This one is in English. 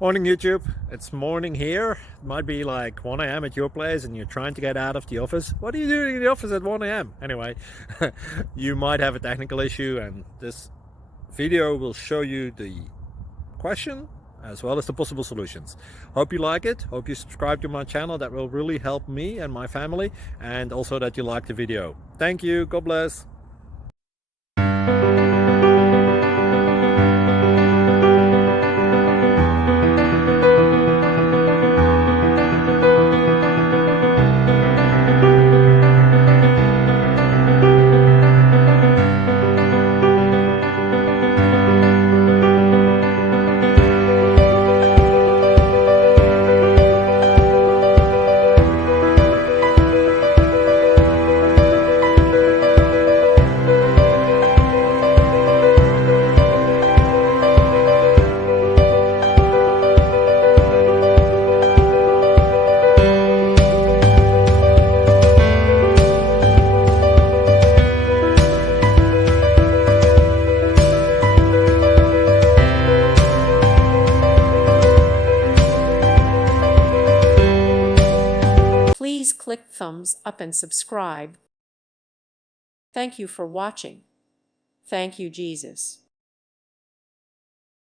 Morning YouTube, it's morning here. It might be like 1 a.m. at your place and you're trying to get out of the office. What are you doing in the office at 1 a.m.? Anyway, you might have a technical issue and this video will show you the question as well as the possible solutions. Hope you like it, hope you subscribe to my channel. That will really help me and my family, and also that you like the video. Thank you, God bless. Please click thumbs up and subscribe. Thank you for watching. Thank you, Jesus.